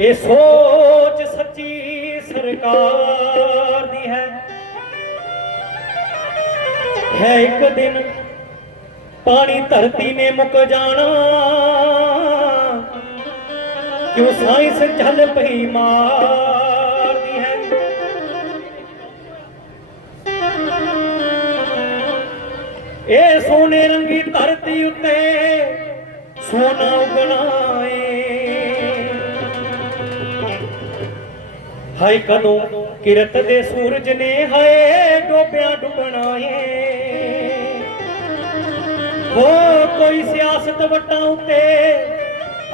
ਇਹ ਸੋਚ ਸੱਚੀ ਸਰਕਾਰ ਦੀ ਹੈ। ਹੈ ਇੱਕ ਦਿਨ ਪਾਣੀ ਧਰਤੀ ਨੇ ਮੁੱਕ ਜਾਣਾ। ਕਿਉਂ ਸਾਇੰਸ ਚੱਲ ਪਈ ਮਾਂ ਇਹ ਸੋਨੇ ਰੰਗੀ ਧਰਤੀ ਉੱਤੇ ਸੋਨਾ ਉਗਣਾ ਏ ਹਾਈ ਕਦੋਂ ਕਿਰਤ ਦੇ ਸੂਰਜ ਨੇ ਹਾਏ ਡੋਬਿਆ ਡੁੱਬਣਾ ਏ ਹੋ ਕੋਈ ਸਿਆਸਤ ਵਟਾਂ ਉੱਤੇ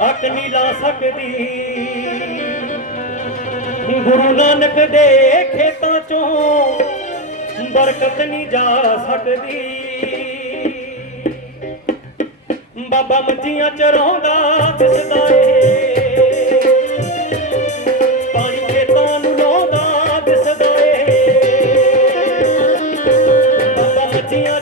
ਅੱਖ ਨਹੀਂ ਲਾ ਸਕਦੀ। ਗੁਰੂ ਨਾਨਕ ਦੇ ਖੇਤਾਂ ਚੋਂ ਬਰਕਤ ਨਹੀਂ ਜਾ ਸਕਦੀ। ਬਾਬਾ ਮੱਝੀਆਂ ਚਰਾਉਂਦਾ ਦਿਸਦਾ ਏ। ਪਾਣੀ ਖੇਤਾਂ ਨੂੰ ਲਾਉਂਦਾ ਦਿਸਦਾ ਏ। ਬਾਬਾ ਮੱਝੀਆਂ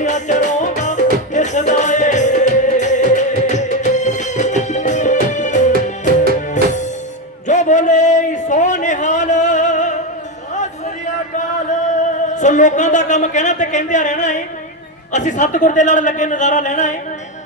ਸੋ ਲੋਕਾਂ ਦਾ ਕੰਮ ਕਹਿਣਾ ਤੇ ਕਹਿੰਦਿਆ ਰਹਿਣਾ ਏ। ਅਸੀਂ ਸਤਗੁਰ ਦੇ ਨਾਲ ਲੱਗੇ ਨਜ਼ਾਰਾ ਲੈਣਾ ਏ।